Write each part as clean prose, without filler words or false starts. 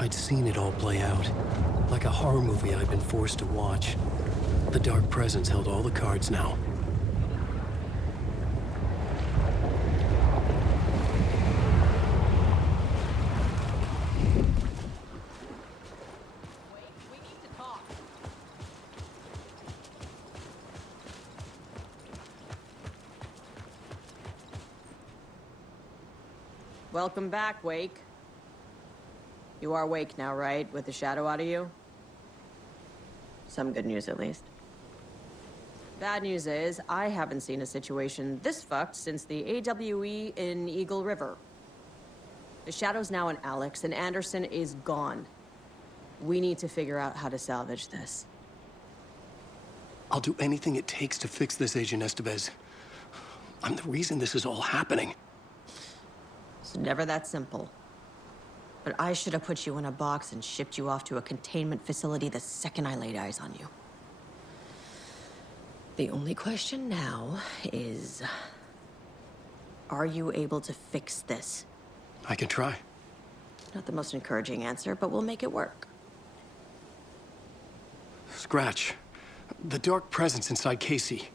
I'd seen it all play out, like a horror movie I'd been forced to watch. The dark presence held all the cards now. Welcome back, Wake. You are awake now, right? With the shadow out of you? Some good news, at least. Bad news is, I haven't seen a situation this fucked since the AWE in Eagle River. The shadow's now in Alex, and Anderson is gone. We need to figure out how to salvage this. I'll do anything it takes to fix this, Agent Estevez. I'm the reason this is all happening. It's never that simple. But I should have put you in a box and shipped you off to a containment facility the second I laid eyes on you. The only question now is, are you able to fix this? I can try. Not the most encouraging answer, but we'll make it work. Scratch. The dark presence inside Casey.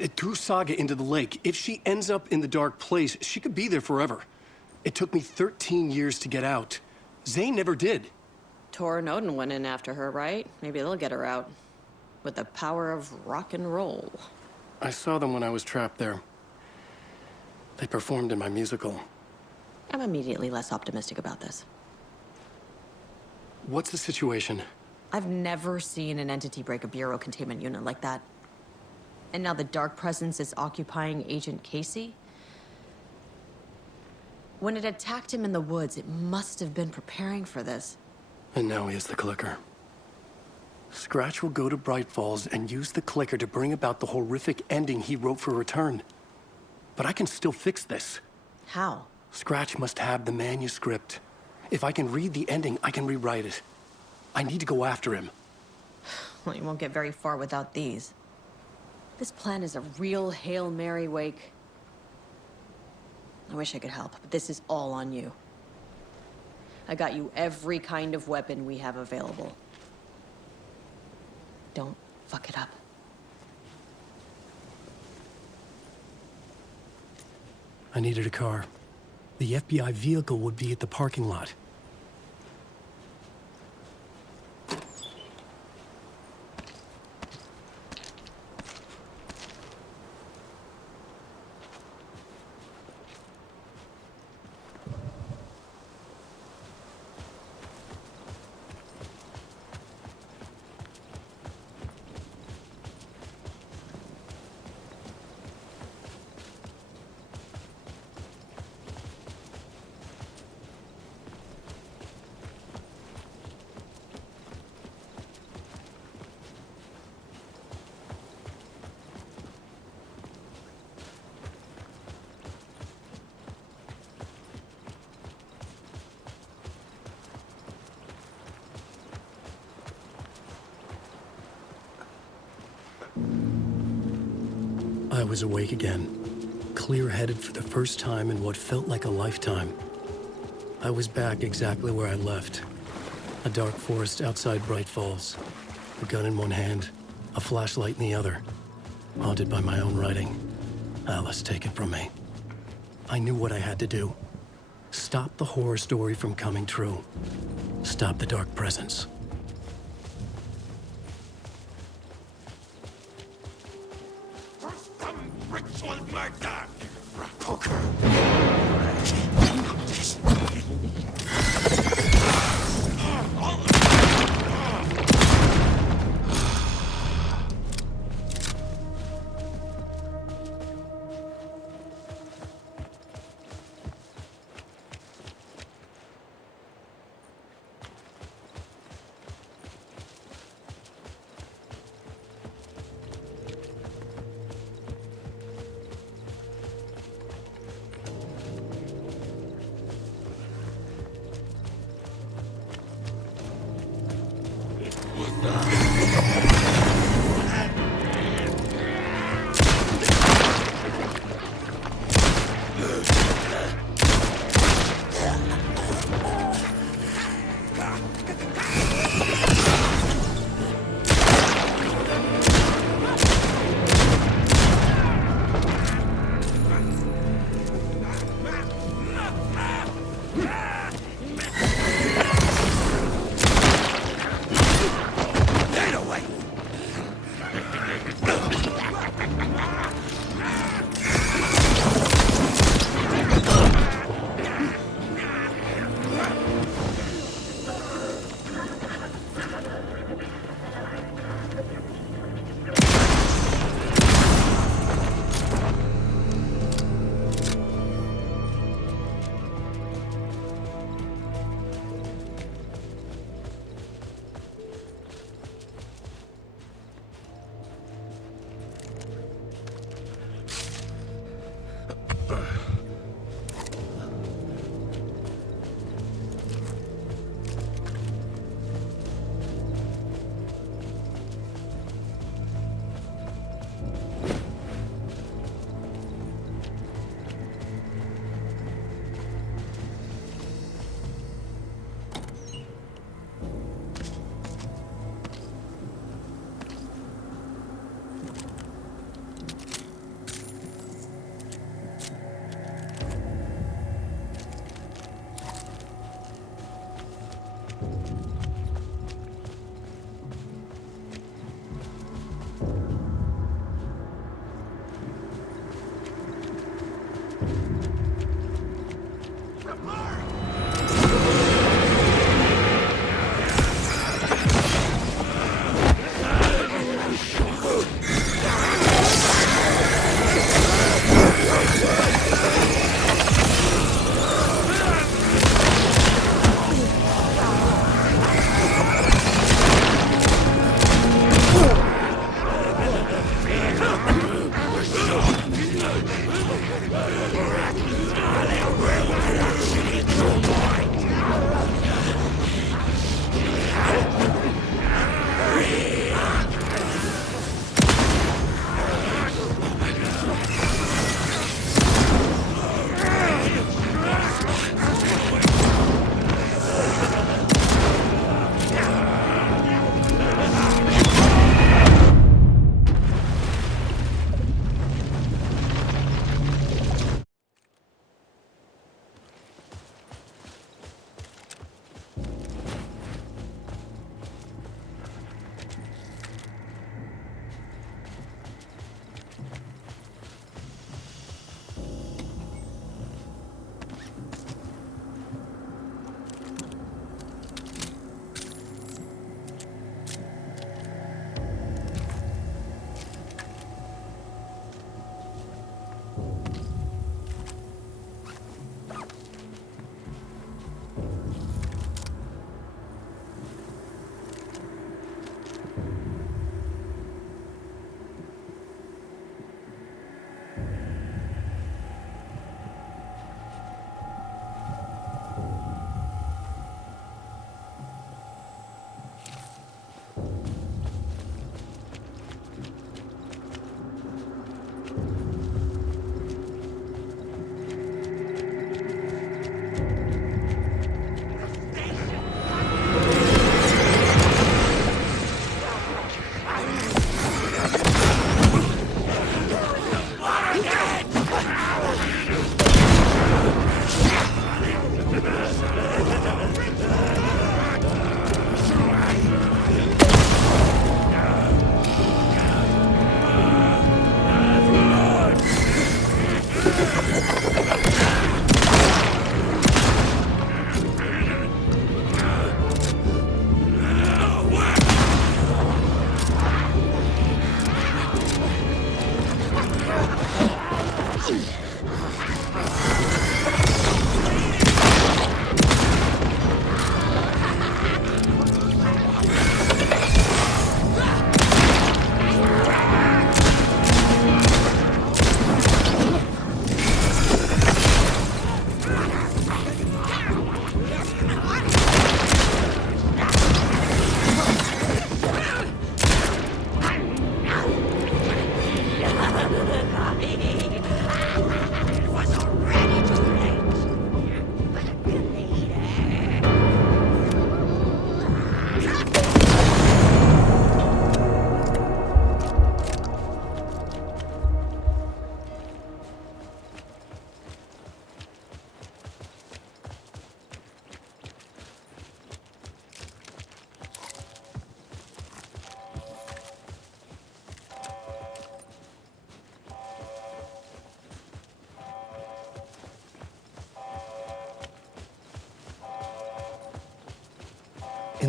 It threw Saga into the lake. If she ends up in the dark place, she could be there forever. It took me 13 years to get out. Zane never did. Tor and Odin went in after her, right? Maybe they'll get her out. With the power of rock and roll. I saw them when I was trapped there. They performed in my musical. I'm immediately less optimistic about this. What's the situation? I've never seen an entity break a bureau containment unit like that. And now the dark presence is occupying Agent Casey? When it attacked him in the woods, it must have been preparing for this. And now he has the clicker. Scratch will go to Bright Falls and use the clicker to bring about the horrific ending he wrote for Return. But I can still fix this. How? Scratch must have the manuscript. If I can read the ending, I can rewrite it. I need to go after him. Well, you won't get very far without these. This plan is a real Hail Mary, Wake. I wish I could help, but this is all on you. I got you every kind of weapon we have available. Don't fuck it up. I needed a car. The FBI vehicle would be at the parking lot. I was awake again, clear-headed for the first time in what felt like a lifetime. I was back exactly where I left. A dark forest outside Bright Falls. A gun in one hand, a flashlight in the other. Haunted by my own writing. Alice taken from me. I knew what I had to do. Stop the horror story from coming true. Stop the dark presence.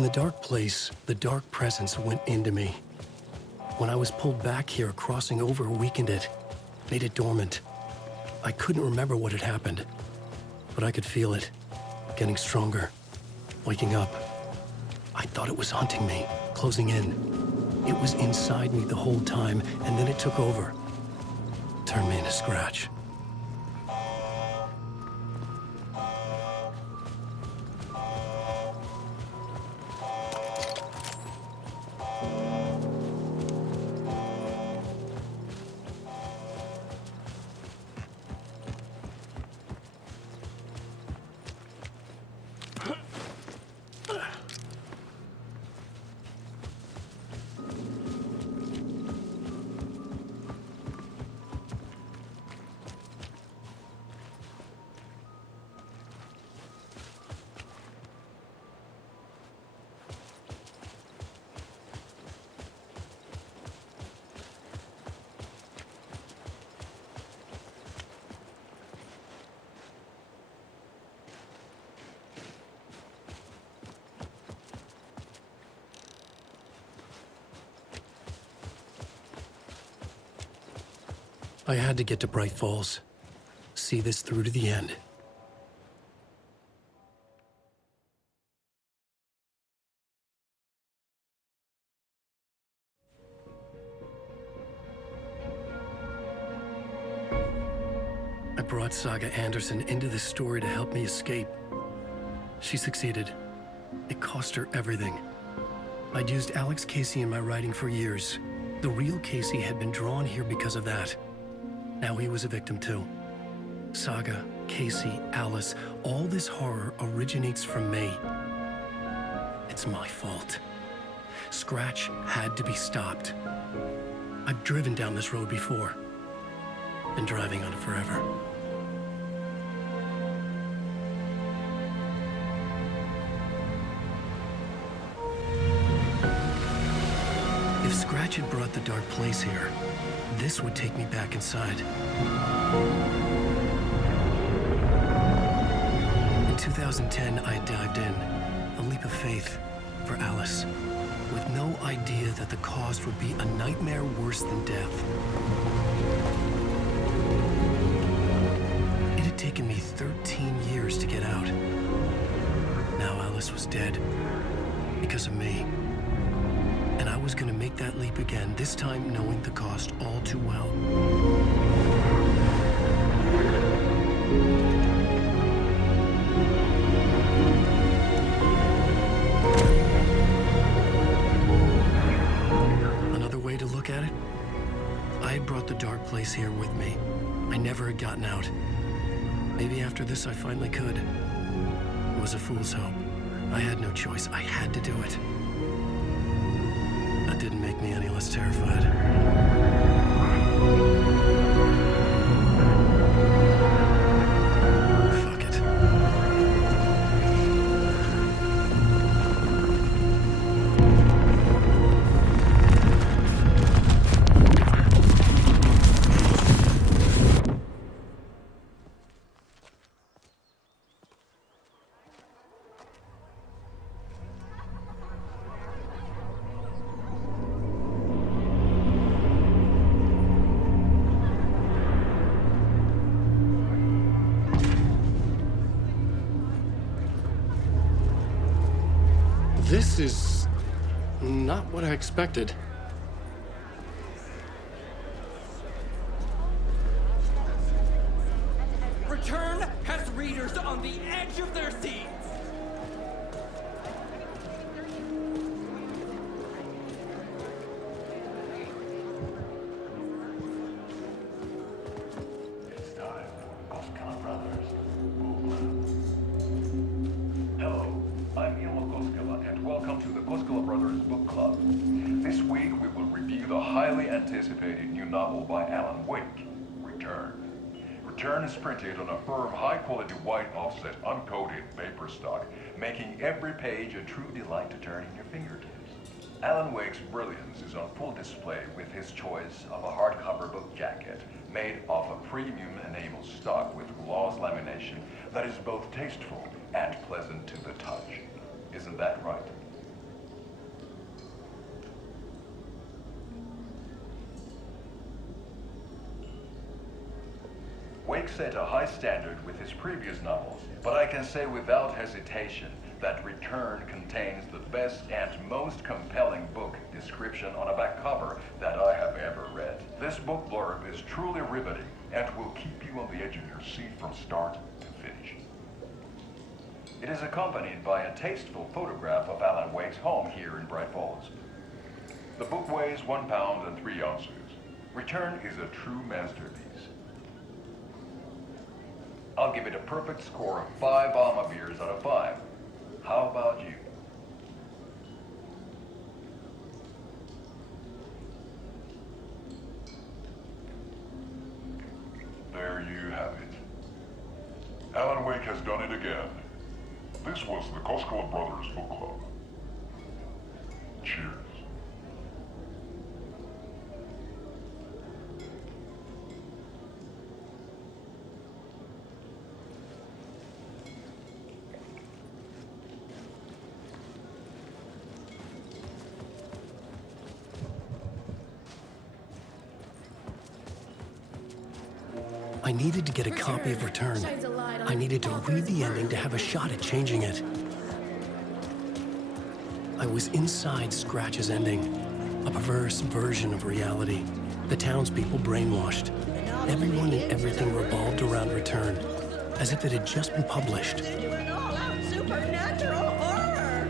In the dark place, the dark presence went into me. When I was pulled back here, crossing over weakened it, made it dormant. I couldn't remember what had happened, but I could feel it, getting stronger, waking up. I thought it was hunting me, closing in. It was inside me the whole time, and then it took over. Turned me into Scratch. I had to get to Bright Falls. See this through to the end. I brought Saga Anderson into this story to help me escape. She succeeded. It cost her everything. I'd used Alex Casey in my writing for years. The real Casey had been drawn here because of that. Now he was a victim too. Saga, Casey, Alice, all this horror originates from me. It's my fault. Scratch had to be stopped. I've driven down this road before. Been driving on it forever. If Scratch had brought the dark place here, this would take me back inside. In 2010, I dived in, a leap of faith for Alice, with no idea that the cost would be a nightmare worse than death. It had taken me 13 years to get out. Now Alice was dead, because of me. And I was gonna make that leap again, this time knowing the cost all too well. Another way to look at it, I had brought the dark place here with me. I never had gotten out. Maybe after this I finally could. It was a fool's hope. I had no choice. I had to do it. That didn't make me any less terrified. Fuck it. This is not what I expected. Return has readers on the edge of their seats. It's time for Koskela Brothers Book Club. Hello, I'm Ilmo Koskela, and welcome to the Koskela Brothers Book Club. This week we will review the highly anticipated new novel by Alan Wake, Return. Return is printed on a firm, high-quality white offset, uncoated paper stock, making every page a true delight to turn in your fingertips. Alan Wake's brilliance is on full display with his choice of a hardcover book jacket made of a premium enamel stock with gloss lamination that is both tasteful and pleasant to the touch. Isn't that right? Wake set a high standard with his previous novels, but I can say without hesitation that Return contains the best and most compelling book description on a back cover that I have ever read. This book blurb is truly riveting and will keep you on the edge of your seat from start to finish. It is accompanied by a tasteful photograph of Alan Wake's home here in Bright Falls. The book weighs 1 pound and 3 ounces. Return is a true masterpiece. I'll give it a perfect score of 5 Alma beers out of 5. How about you? There you have it. Alan Wake has done it again. This was the Koskela Brothers Book Club. Cheers. I needed to get a copy of Return. I needed to read the ending to have a shot at changing it. I was inside Scratch's ending, a perverse version of reality. The townspeople brainwashed. Everyone and everything revolved around Return, as if it had just been published. Into an all-out supernatural horror!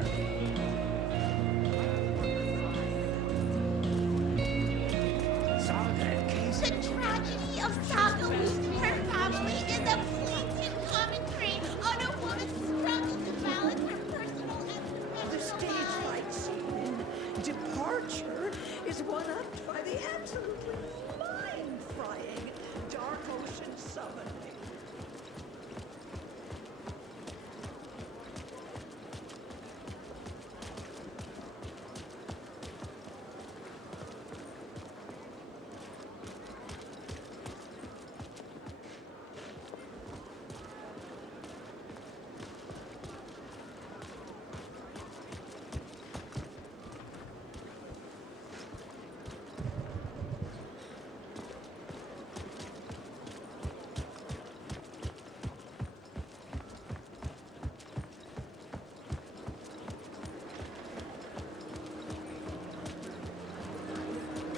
The tragedy of Saga losing her family is a blatant commentary on a woman's struggle to balance her personal and The professional stage life. fight scene in Departure is one-upped by the absolutely mind-frying Dark Ocean Summoning.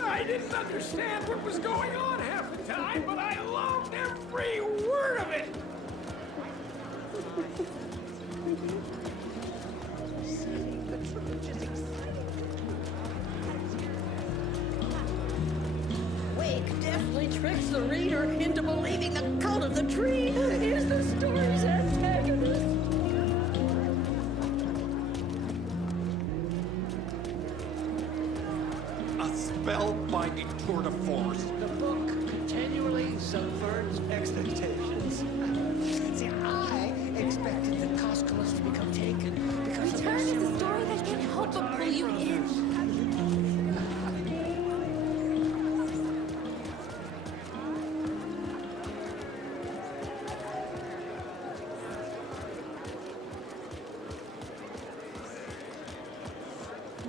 I didn't understand what was going on half the time, but I loved every word of it. Wake definitely tricks the reader into believing the cult of the tree is the story's antagonist. A spellbinding tour de force. The book continually subverts expectations. See, I expected the Koskolas to become taken because Return of their is a story that can't help but pull you in.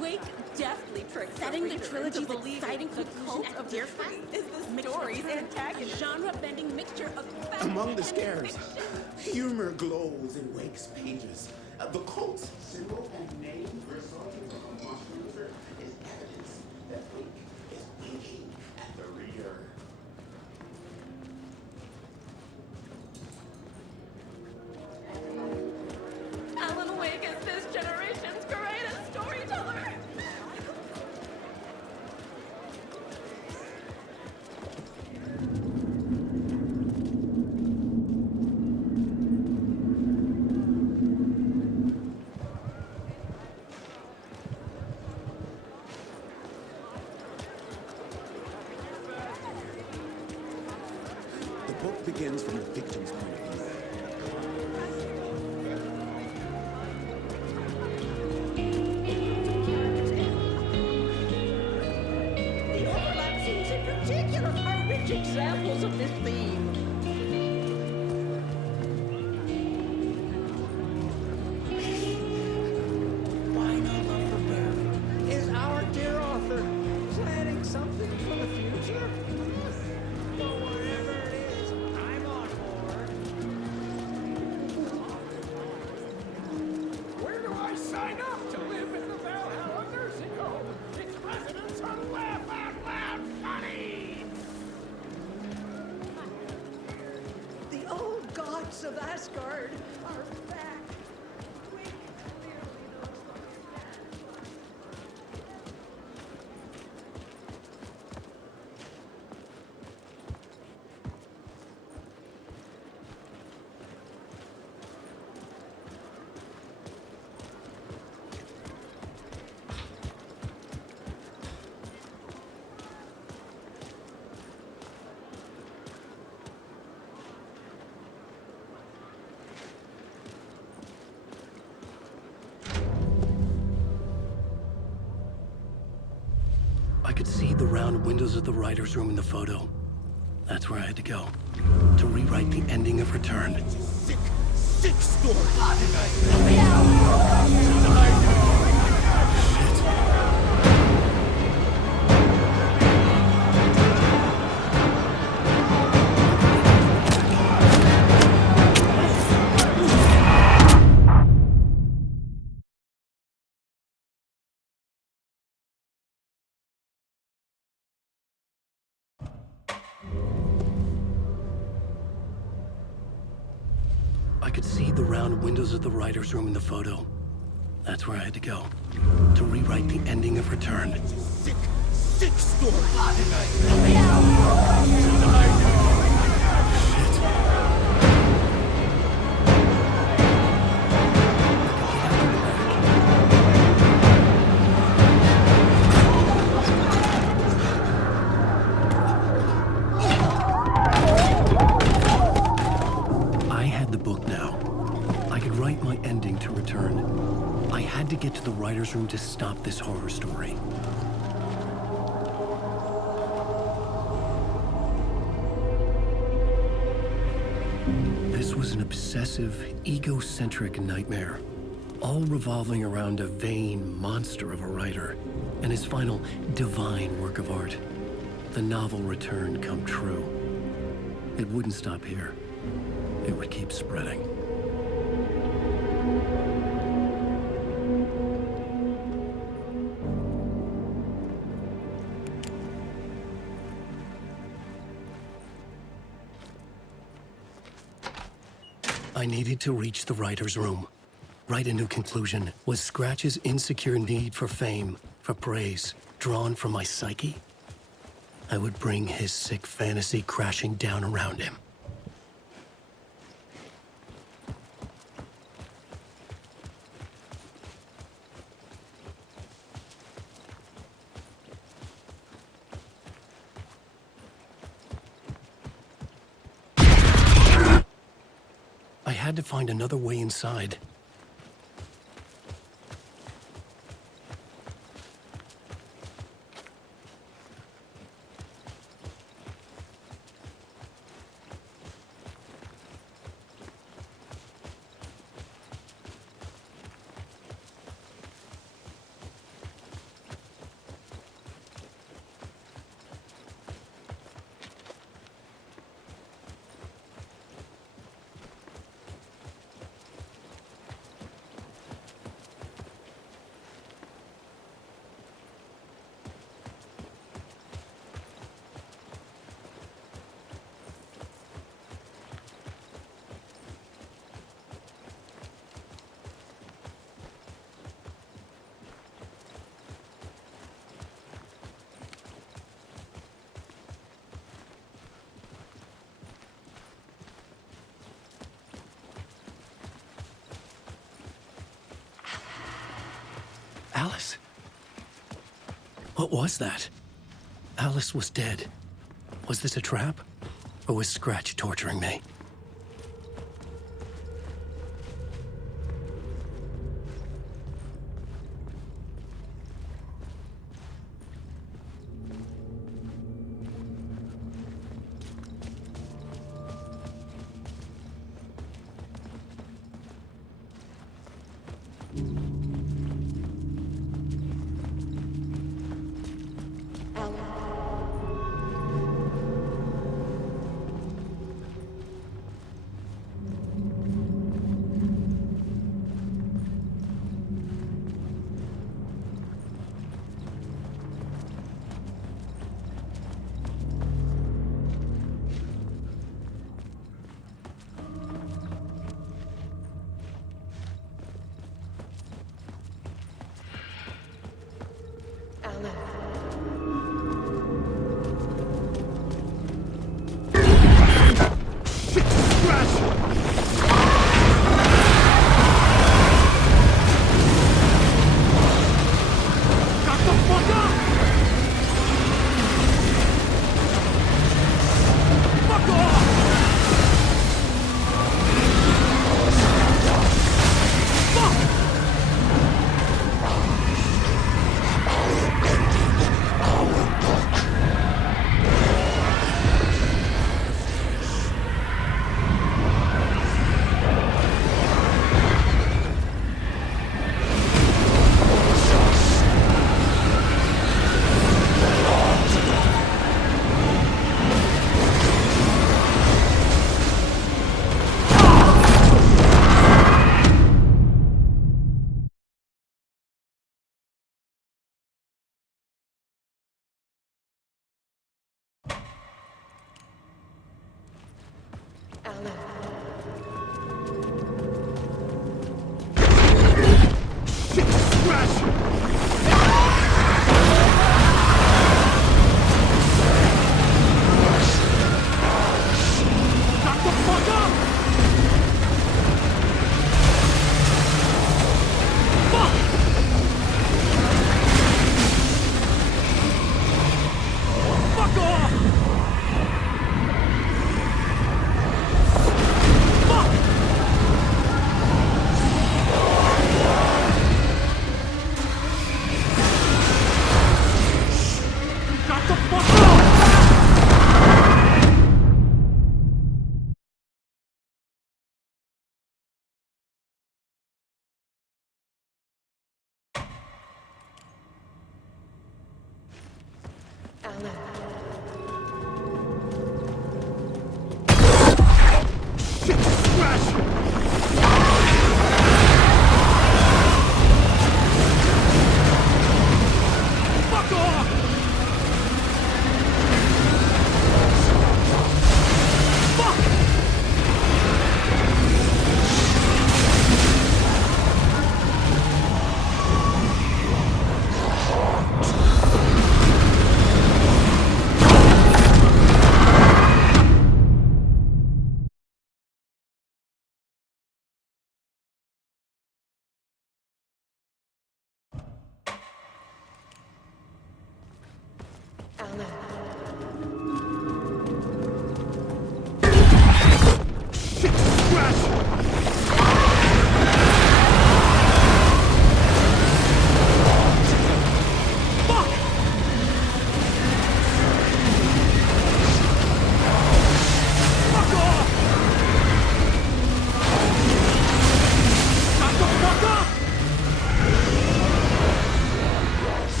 Wake deftly tricks Setting the trilogy's believing exciting the conclusion cult at of DEERFEST is the story's antagonist. Genre-bending mixture of Among the scares, humor glows in Wake's pages. The cult's symbol and name resulting from a monster user is evidence that Wake is winking at the reader. Alan Wake is this generation's greatest storyteller. round windows of the writer's room in the photo. That's where I had to go. To rewrite the ending of Return. Sick story. I could see the round windows of the writer's room in the photo. That's where I had to go. To rewrite the ending of Return. Sick story. I had the book now. I could write my ending to Return. I had to get to the writer's room to stop this horror story. This was an obsessive, egocentric nightmare, all revolving around a vain monster of a writer and his final divine work of art, the novel Return come true. It wouldn't stop here. It would keep spreading. I needed to reach the writer's room. Write a new conclusion. Was Scratch's insecure need for fame, for praise, drawn from my psyche? I would bring his sick fantasy crashing down around him. I had to find another way inside. Alice? What was that? Alice was dead. Was this a trap? Or was Scratch torturing me?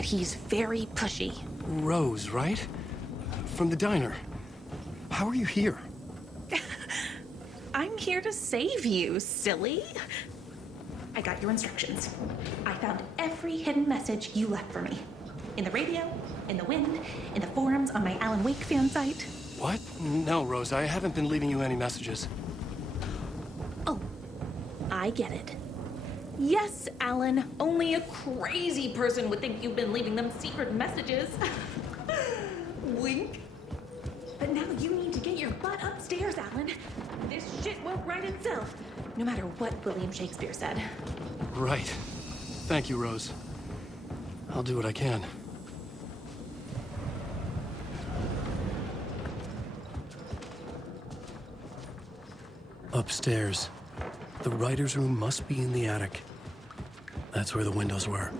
He's very pushy. Rose, right? From the diner. How are you here? I'm here to save you, silly. I got your instructions. I found every hidden message you left for me. In the radio, in the wind, in the forums on my Alan Wake fan site. What? No, Rose, I haven't been leaving you any messages. Oh, I get it. Yes, Alan, only a crazy person would think you've been leaving them secret messages. Wink. But now you need to get your butt upstairs, Alan. This shit won't right itself, no matter what William Shakespeare said. Right. Thank you, Rose. I'll do what I can. Upstairs. The writer's room must be in the attic. That's where the windows were.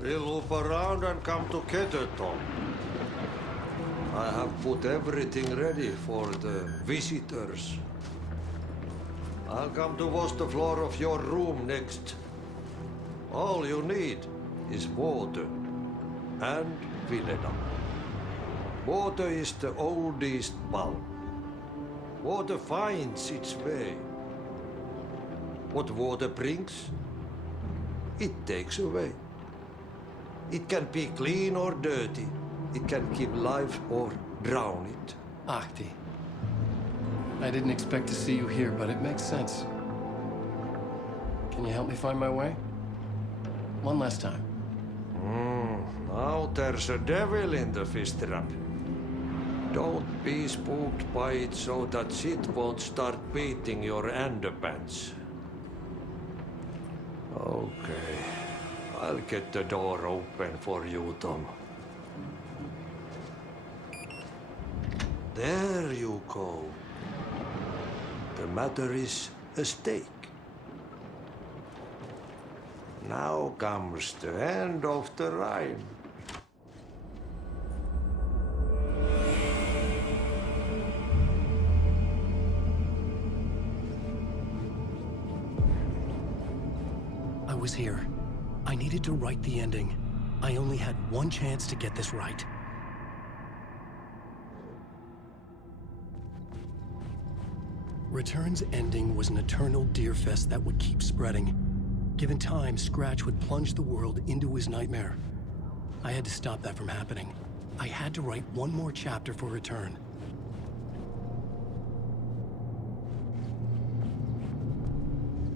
We'll loop around and come together, Tom. I have put everything ready for the visitors. I'll come to wash the floor of your room next. All you need is water and vinegar. Water is the oldest bulb. Water finds its way. What water brings, it takes away. It can be clean or dirty. It can give life or drown it. Ahti. I didn't expect to see you here, but it makes sense. Can you help me find my way? One last time. Now there's a devil in the fish trap. Don't be spooked by it so that shit won't start beating your underpants. Okay. I'll get the door open for you, Tom. There you go. The matter is a stake. Now comes the end of the rhyme. I was here. I needed to write the ending. I only had one chance to get this right. Return's ending was an eternal DEERFEST that would keep spreading. Given time, Scratch would plunge the world into his nightmare. I had to stop that from happening. I had to write one more chapter for Return.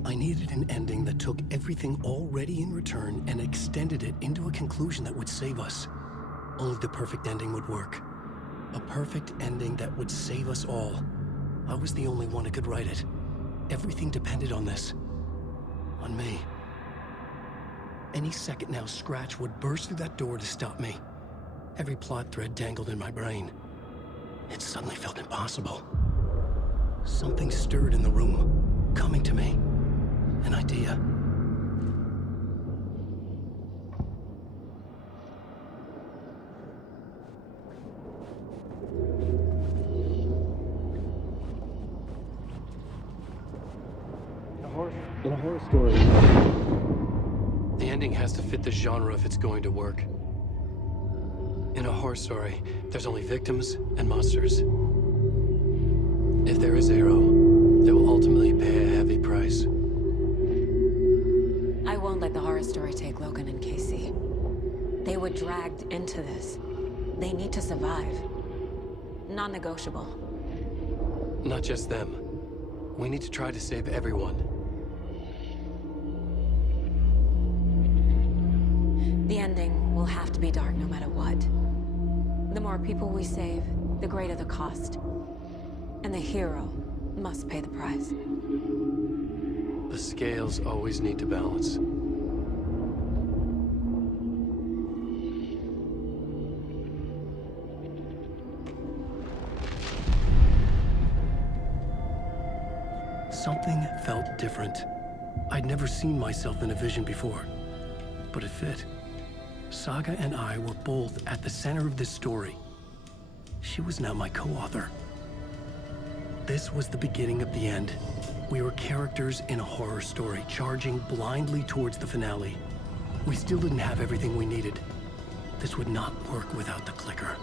I needed an ending that took everything already in Return and extended it into a conclusion that would save us. Only the perfect ending would work. A perfect ending that would save us all. I was the only one who could write it. Everything depended on this. On me. Any second now, Scratch would burst through that door to stop me. Every plot thread dangled in my brain. It suddenly felt impossible. Something stirred in the room, coming to me. An idea. story. The ending has to fit the genre if it's going to work. In a horror story, there's only victims and monsters. If there is a hero, they will ultimately pay a heavy price. I won't let the horror story take Logan and Casey. They were dragged into this. They need to survive. Non-negotiable. Not just them. We need to try to save everyone. The ending will have to be dark no matter what. The more people we save, the greater the cost. And the hero must pay the price. The scales always need to balance. Something felt different. I'd never seen myself in a vision before, but it fit. Saga and I were both at the center of this story. She was now my co-author. This was the beginning of the end. We were characters in a horror story, charging blindly towards the finale. We still didn't have everything we needed. This would not work without the clicker.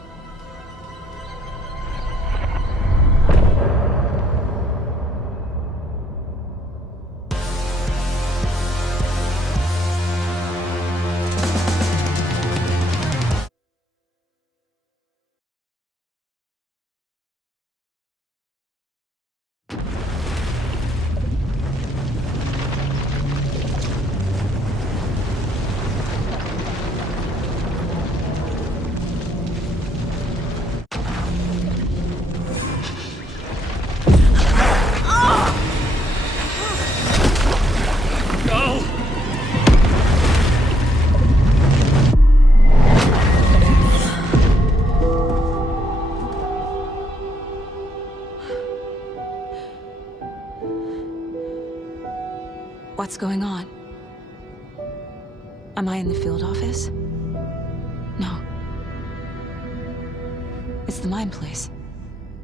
What's going on? Am I in the field office? No. It's the mine place.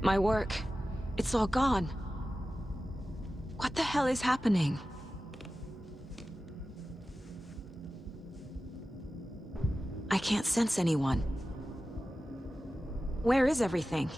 My work. It's all gone. What the hell is happening? I can't sense anyone. Where is everything?